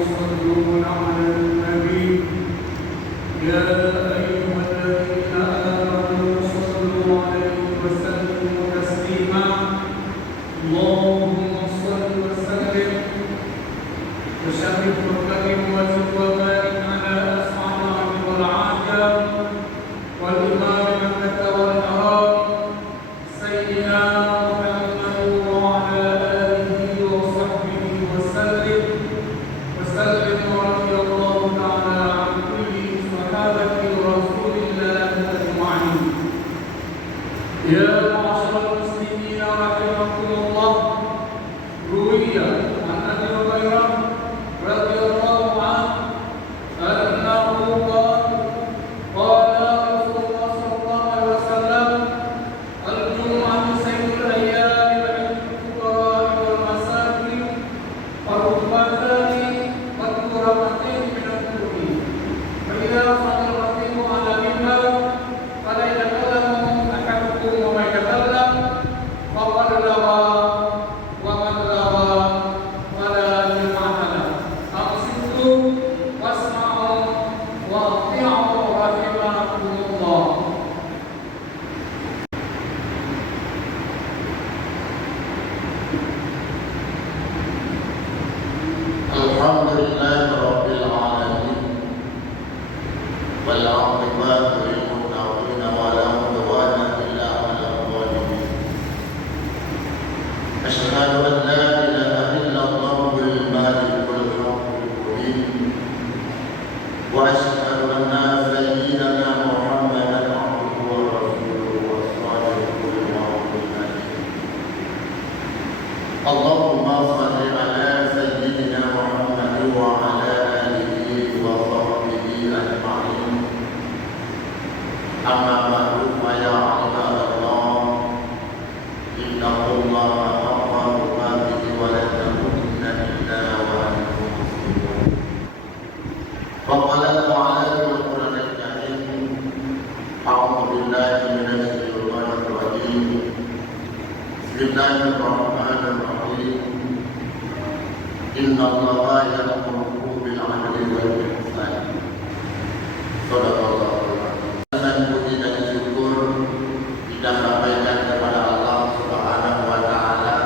يصلون على النبي يا أيها الذين آمنوا صلوا عليه وسلموا تسليما اللهم صل وسلم وشرف وكرم وزد وبارك على أسعد العبد والعجب والإمام مكة والحرام سيدنا محمد وعلى آله وصحبه وسلم ورضي الله تعالى عن كل صحابة رسول الله أجمعين. يا معشر المسلمين رحمكم الله، روي عن أبي هريرة رضي الله عنه أنه قال رسول الله صلى الله عليه وسلم: الجمعة سيد الأيام عند الفقراء والمساكين والركبتان والكرمتين من الكروب، فإذا صلى الرقيب على المنبر فلا يتكلم أحدكم وما يتكلم فقد لغى ومن لغى فلا جمعة له. أنصتوا واسمعوا وأطيعوا رحمكم الله. الحمد لله رب العالمين والعاقبة للمتقين ولا عدوان إلا على الظالمين. أشهد أن لا إله إلا الله المالك الحق المبين، وأشهد أن سيدنا محمدا عبده ورسوله والصادق الموعود الأمين. اللهم صل على سيدنا محمد وعلى آله وصحبه أجمعين. أما بعد فيا عباد الله، اتقوا الله حق تقاته ولا تموتن إلا وأنتم مسلمون. وقال تعالى في القرآن الكريم: أعوذ بالله من الشيطان الرجيم. بسم الله الرحمن الرحيم. Inna Allah ya'muru bil 'adli wal ihsan. Shadaqallahu al-'azim. Dan puji dan syukur kita sampaikan kepada Allah Subhanahu wa taala.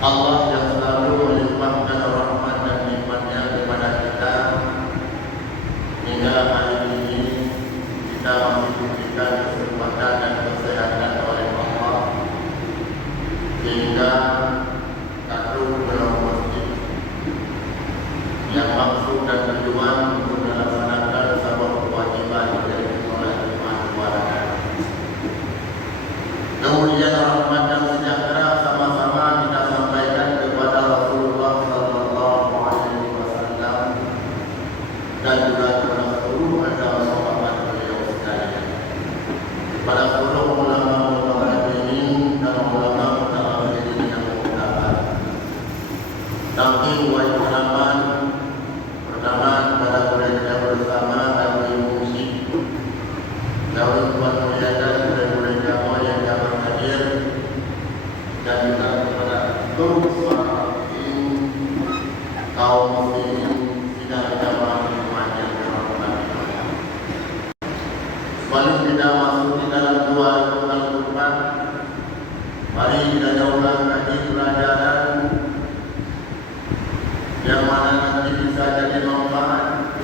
Allah yang selalu melimpahkan rahmat dan nikmat-Nya kepada kita hingga hari ini kita masih diberikan kesempatan dan kesehatan oleh Allah sehingga yang maksud dan tujuan untuk melaksanakan sebuah kewajiban dari sholat Jumat keluarga. Kemudian rahmat dan sejahtera sama-sama kita sampaikan kepada Rasulullah Sallallahu Alaihi Wasallam dan juga kepada seluruh sahabat beliau sekalian, kepada seluruh ulama mutamakhirin dan ulama mutaakhirin yang mutabar. Nanti wajiban pertama pada mereka bersama Dawi Musik, Dawi Tuan Mulyada, mereka yang dapat hadir, dan juga kepada seluruh muslimin kaum muslimin sidang jamaah Jumat yang dirahmati Allah. Sebelum kita masuk di dalam doa Al-Qur'an, mari kita jauhkan kaji pelajaran yang mana nanti bisa jadi manfaat.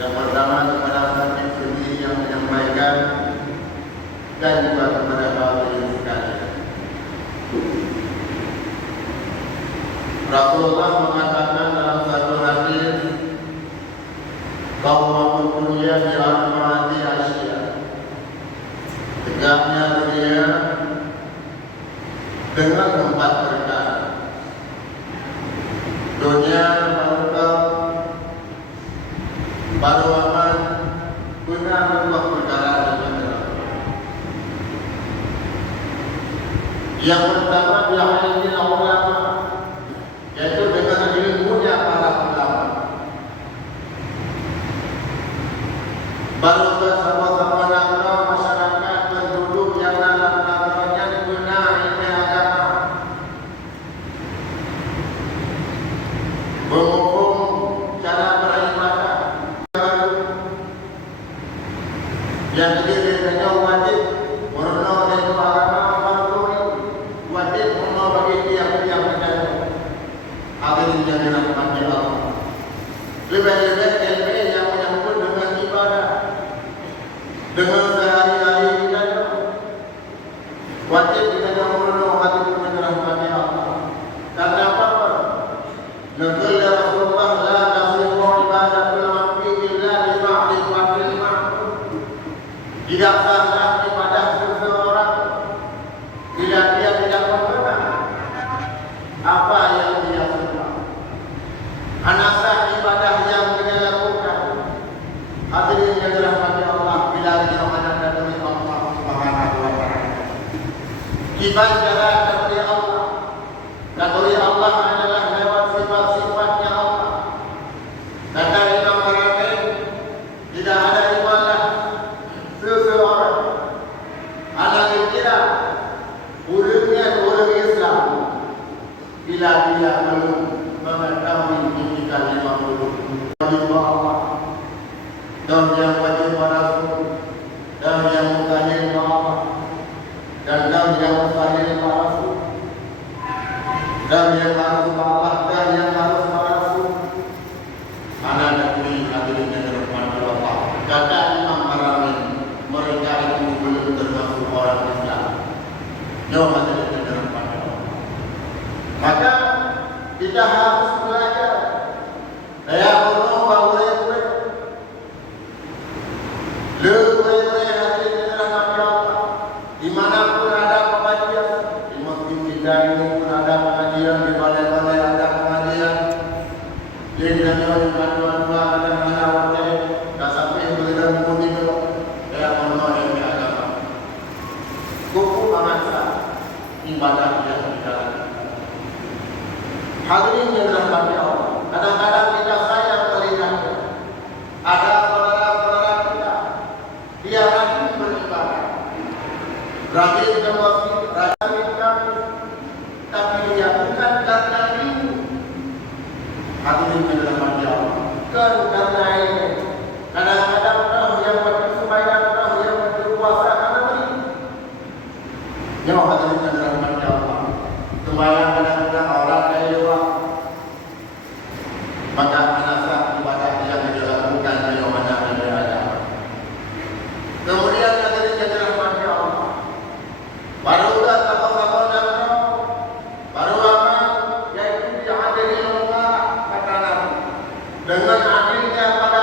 Yang pertama kepada Habib sendiri yang menyampaikan dan juga kepada hadirin sekalian. Rasulullah mengatakan dalam satu hadis bahwa dunia di arba'ati asya, tegaknya dunia dengan 4 perkara. Dunia baru aman guna membuat perkara dengan. Yang pertama biasanya ulama, yaitu dengan ilmunya para ulama. Baru bersama-sama nangka masyarakat penduduk yang dalam nangkanya guna ilmu agama. hadirin yang dirahmati Allah. Lebih-lebih ilmu yang menyangkut dengan ibadah, dengan sehari-hari kita, wajib kita memenuhi hadirin yang dirahmati Allah. Karena apa? Nabi Rasulullah la nasihu ibadatul ma'fi illa li ma'rifatil ma'ruf. Tidak sah ibadah seseorang bila dia tidak mengenal apa yang dia suka. Anasah ibadah yang dia lakukan. Hadirin yang dirahmati Allah, bila dia mengenal dari Allah Subhanahu wa taala. Ibadah dari Allah. Dari Allah adalah lewat sifat-sifatnya Allah. Kata Imam Marawi, tidak ada ibadah seseorang anak kira urutnya orang Islam bila dia belum mengetahui indikan 50 wajib Allah dan yang wajib Rasul dan yang mustahil Allah dan yang mustahil Rasul dan yang harus Allah dan yang harus Rasul. Anak negeri hadirin yang dirahmati Allah. Kata Imam Marawi, mereka itu belum termasuk orang Islam. Jauh hadirin yang dirahmati Allah. Maka kita harus belajar. Saya ngomong bahwa lebih hadirin yang dirahmati Allah. Dimanapun ada pengajian, di masjid kita ini pun ada pengajian, di balai-balai ada pengajian. Di dalam dua-dua ada menawar dah sampai beliau menguni itu saya menolak ilmu agama. Kuku mangsa ibadah yang dijalankan. Hadirin yang dirahmati Allah. Kadang-kadang kita sayang melihat ada saudara-saudara kita dia rajin beribadah, rajin ke masjid, rajin kami, tapi dia bukan karena ini. Hadirin yang dirahmati Allah. Karena ini kadang-kadang orang yang bersembahyang, orang yang berpuasa karena ini. Nyawa hadirin yang dirahmati Allah. Sembahyang kadang-kadang orang kaya juga. Maka anasa ibadah yang dilakukan di mana ada. Kemudian hadirin yang dirahmati Allah. Barulah tokoh-tokoh dan baru apa yaitu diadili Allah kata Nabi dengan adilnya pada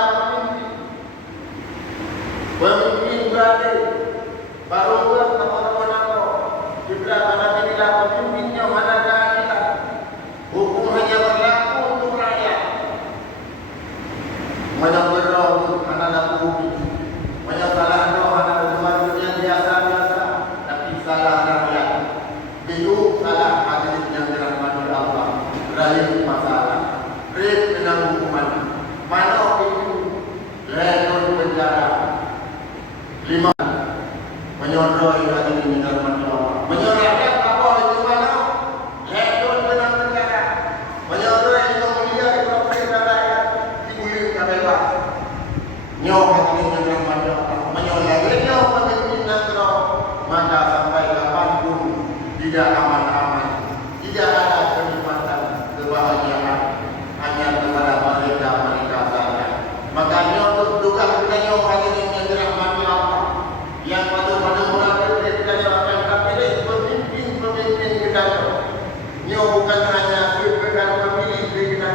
pemimpin berada baru tokoh-tokoh nakro jika pada tidak pemimpinnya mana keadilan hukum hanya berlaku untuk rakyat menyebutkan untuk anak publik menyesalah doa anak semuanya biasa-biasa tapi salah rakyat itu salah. Hadirin yang dirahmati Allah, raih masalah red dengan hukuman mana itu leton penjara 5 menyodoi. Hadirin yang dirahmati Allah, menyodoi apa itu mana leton dengan penjara menyodoi itu mulia itu rakyat dibuli bebas nyawa. Hadirin yang dirahmati Allah, menyodoi nyawa pemimpin negara maka sampai kapanpun tidak aman-aman, tidak ada kenikmatan, kebahagiaan hanya kepada mereka saja. Makanya untuk duga kita hadirin yang dirahmati Allah, yang pada murah kita akan pilih pemimpin kita. Nyo bukan hanya sekedar memilih kita.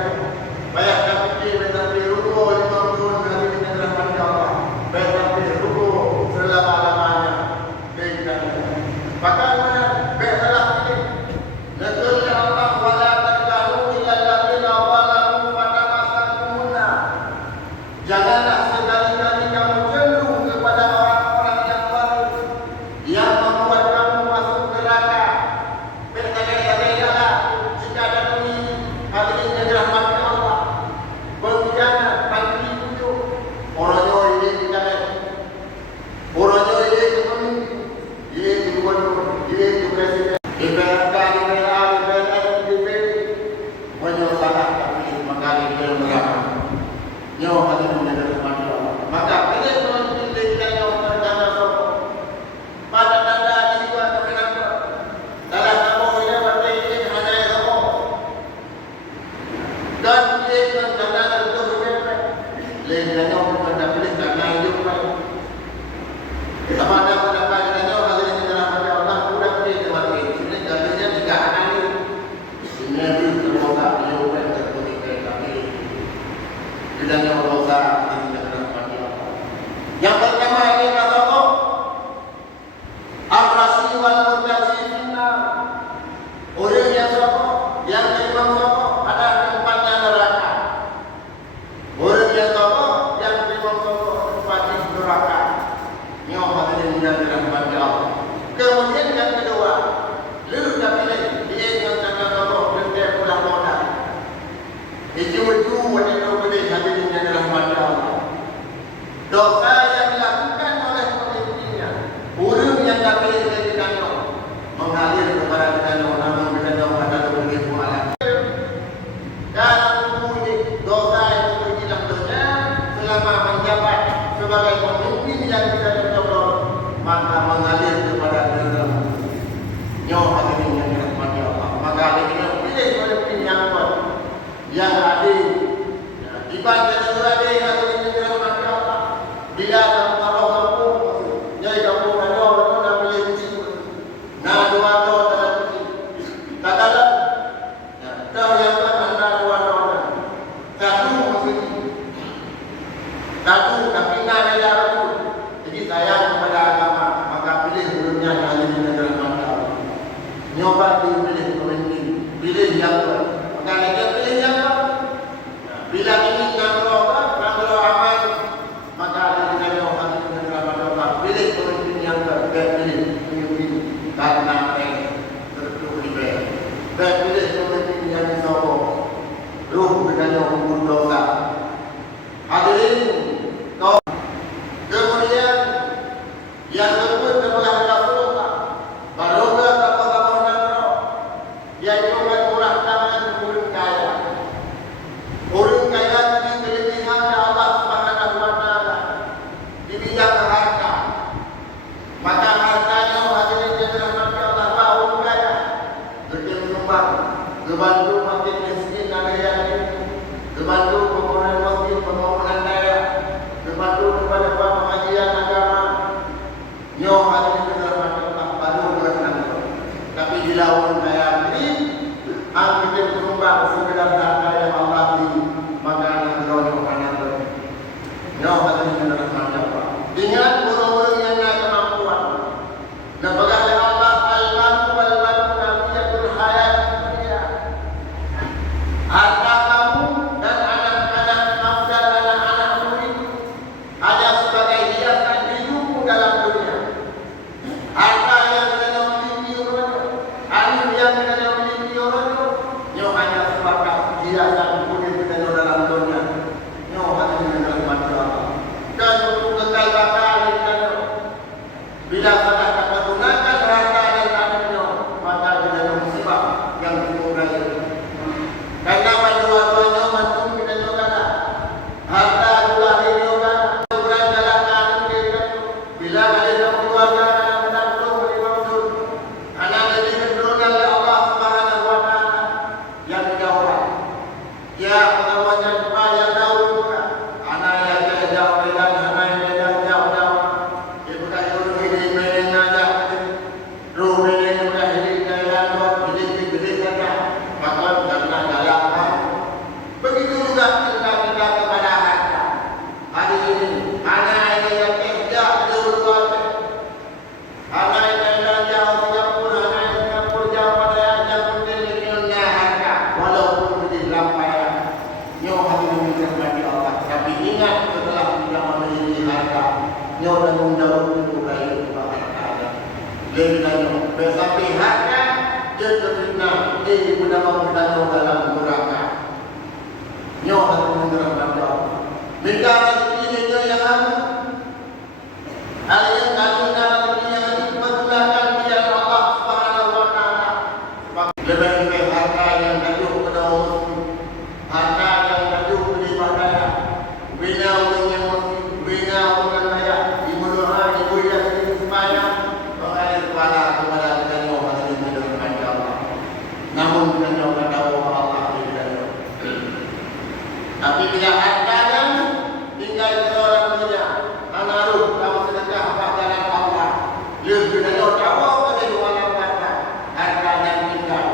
Banyak tapi tetapi ruko lima tahun hadirin yang dirahmati Allah, tetapi ruko selama-lamanya kita. Maka janganlah sekali-kali kamu cenderung kepada orang-orang yang baru yang membuat kamu masuk neraka. Berkali-kalilah jika ada demi hadirin yang dirahmati Allah, berbicara pagi itu orangnya ini tidak orangnya ini pemimpin, ini gubernur, ini presiden, DPRK, DPD menyosalah tapi mengalir neraka. Nyawa hadirin yang dirahmati Allah. Maka pilih pemimpin kita yang berkata sokong. Pada tanda ini juga kenapa? Dalam nama ini berarti hanya sokong. Itu wanita boleh hadirin yang dirahmati Allah. Dosa yang dilakukan oleh pemimpinnya, urut yang dapil dari kandung, mengalir kepada kandung, namun kandung pada lebih mualaf. Dan bunyi dosa yang terjadi selama menjabat sebagai pemimpin yang tidak tertolong, maka mengalir kepada kandung. Nyawa hadirin yang dirahmati Allah. Maka hadirin pilih pemimpin yang kuat, yang adil. Dibanding dengan adil yang dirahmati Allah. Bila Allah kampung, nyai kampung ada orang nak beli biji, nak dua tahun dalam biji, tak ada. Tahu yang mana nak dua tahun? Satu maksudnya, satu tapi nak ada satu. Jadi sayang kepada agama, maka pilih dunia yang ada di negara kita. Nyoba pilih pemimpin, pilih yang kuat. Maka lagi pilih yang kuat. Bila ini nangro aman, maka pilih pemimpin yang pilih pemimpin karena tertutup ibadah. Pilih pemimpin yang sombong, ruh berkata hukum dosa. Hadirin, kau kemudian yang tersebut adalah Rasulullah. Barulah apa-apa nangro, yang cuma kurang tangan urung kaya. Urung kaya ini kelebihan Allah Subhanahu Wa Taala di bidang harta. Maka hartanya hadirin yang dirahmati Allah bahu kaya, berjumlah, membantu makin miskin ada yang membantu pembangunan masjid, pembangunan daya, membantu kepada pengajian agama. Nyoh hadirin yang dirahmati Allah baru berkenan. Tapi di lawan kaya ini, hampir berjumlah sekedar harta yang Allah beri, maka anak beronok anak beronok. Nyoh hadirin yang dirahmati Allah. Ingat orang-orang yang nak kemampuan. Dan berkata Allah al-malu wal-malu nafiyatul hayat dunia. Harta kamu dan anak-anak kamu dan anak-anak itu ada sebagai hiasan hidupmu dalam dunia. Harta yang kita miliki orang, alim yang kita miliki orang, nyo hanya sebagai hiasan hidup kita dalam dunia. Nyo hanya dalam masalah. Dan untuk kekal bakal kita, bila kita tak gunakan harta yang adanya, maka ada musibah yang dimulai. Karena dua-duanya mantum kita juga harta juga ini juga ukuran jalan kita. Bila ada keluarga anak belum beribadu, anak jadi keturunan Allah Subhanahu Wa Taala yang jauh. Ya, pertamanya supaya jauh juga. Anak yang jauh dan anak yang jauh. Ibu kaya dulu ini mengajar, rumah ini sudah hidup dalam hidup saja. Maka karena dalam begitu juga kita kepada harta. Hari ini anak yang kerja dulu anak yang jauh Singapura, anak yang Singapura jauh pada yang punya harta, walaupun di lampaian. Nyo hadirin dirahmati Allah. Tapi ingat setelah kita memiliki harta, nyo tanggung jawab untuk baik harta. Lebih sampai harta jadi fitnah. Ini mudah-mudahan dalam neraka. Nyo hadirin dirahmati Allah. Minta rezeki nyo yang ada. Kalian rezeki yang dipergunakan biar Allah Subhanahu Wa Taala. Lebih harta yang jatuh kepada muslim, harta yang jatuh ke ibadah, bina orang yang muslim, bina orang kaya, ibu doa, ibu yang supaya mengalir kepada kita nyawa hadirin yang dirahmati Allah. Namun kita nyawa tahu Allah tidak. Tapi bila hartanya tinggal seorang punya, anak ruh kamu sedekah apa jalan Allah. Lebih kita nyawa tahu pada dua harta, harta yang tinggal.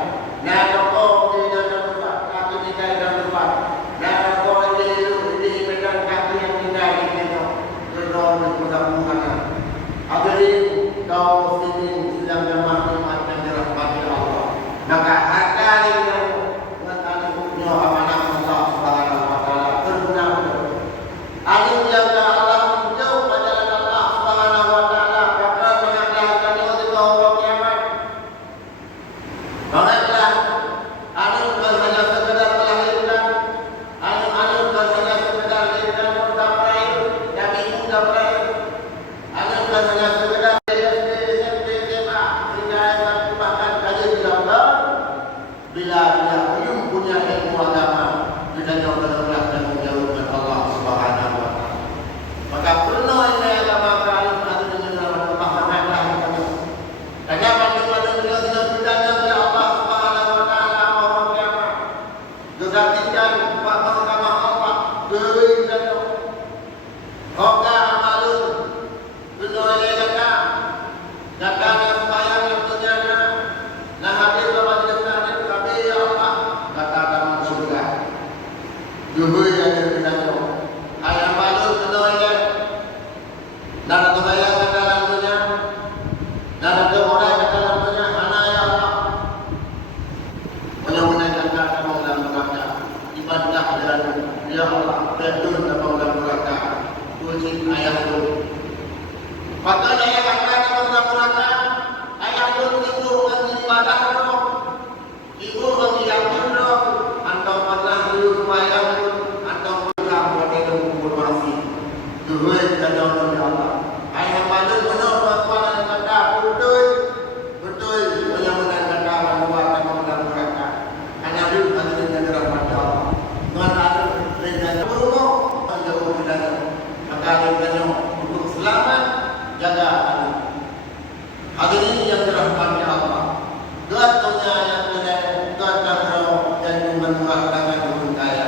Nah, kau tidak dapat, kaki tinggal dalam tempat. Nah, kau ini pegang kaki yang tinggal di sana. Berdoa bermudah-mudahan. Hadirin kaum muslimin sedang jamaah yang dirahmati Allah. Maka harta ini dengan punya amanah Allah Subhanahu Wa Taala berguna. Alim yang Allah jauh ajaran Allah Subhanahu Wa Taala bakal mengajarkan untuk Allah kiamat. Baiklah, alim bukan hanya sekedar melahirkan ilmu agama, kita benar-benar tanggung jawab dengan Allah Subhanahu wa taala. Maka penuh ilmu agama kalian ada dengan pemahaman kita. Karena bagaimana kita tidak bertanya kepada Allah Subhanahu wa taala orang kiamat. Digantikan mahkamah Allah dari kita. Oka amalun penuh ilmu agama sembahyang yang terjana. Nah hadir dalam jannah tapi ya Allah kata dalam surga. Juhur yang terjana. Ayam balun penuh ilmu. Nada sembahyang kata dalam dunia. Nada kemorai kata dalam dunia. Hana ya Allah. Mudah-mudahan kata dalam neraka. Ibadah dan ya Allah terjun dalam neraka. Kucing ayam itu. Maka ayah kata dalam neraka. Ayah itu ibu bagi ibadah itu. Ibu bagi yang itu. Atau pernah dulu sembahyang itu. Atau pernah pada kubur masih. Dua kita jauh dari Allah. Ayah malu penuh perempuan yang kata betul. Betul. Mudah-mudahan kata buat dalam neraka. Hanya dulu kata dengan rahmat Allah. Tuhan ada dengan buruk. Jauh dari Allah. Maka dengan untuk selamat jaga anak. Hadirin yang dirahmati Allah. Doanya yang tidak doa dan memurahkan dengan kaya.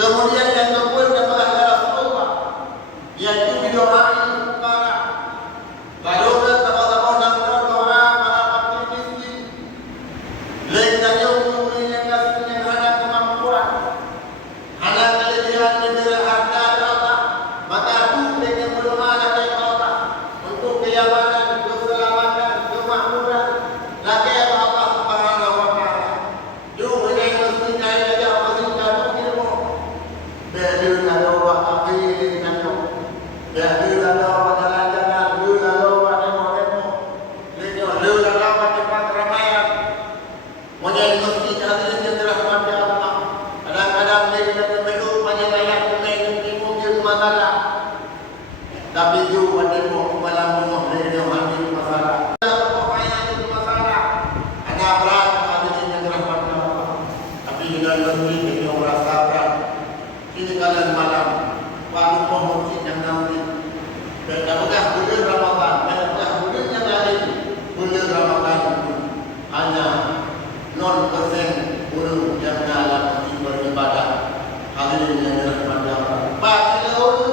Kemudian yang kedua adalah Rasulullah. Yaitu didoakan para baroga sama-sama dan doa para fakir miskin. Lainnya yang kasih yang ada kemampuan. Anak kelebihan diberi harta Allah. Maka itu dengan berdoa dari Allah untuk keyakinan. Tapi juga ada malam dari hati masalah. Pokoknya itu masalah. Hanya berat hadirin yang dirahmati Allah. Tapi juga lebih kita merasakan ini kalian malam baru mohon yang nanti. Dan apakah bulan Ramadan? Dan apakah bulan yang lain? Bulan Ramadan itu hanya 0% bulan yang dalam beribadah. Hadirin yang dirahmati Allah. Bagi dahulu.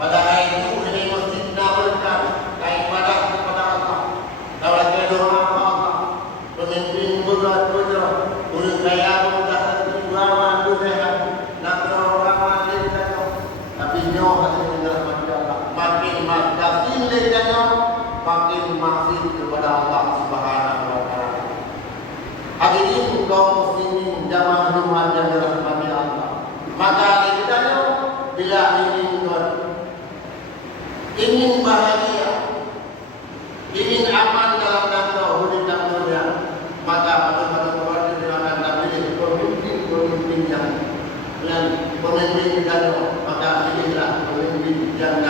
Pada hari itu ini masjid nawarkan ibadah kepada Allah. Tawakkal doa Allah. Pemimpin bulat bulat. Urus kaya mudah tujuan dunia. Nak orang lain tapi nyawa hati dirahmati Allah. Makin makin lejanya makin makin kepada Allah Subhanahu wa taala. Hadirin kaum muslimin jamaah Jumat yang dirahmati Allah. Maka lejanya bila ingin bahagia, ingin aman dalam rangka hidup dunia, maka pada Quran diterangkan pilih pemimpin yang pemimpin dan maka pilihlah pemimpin yang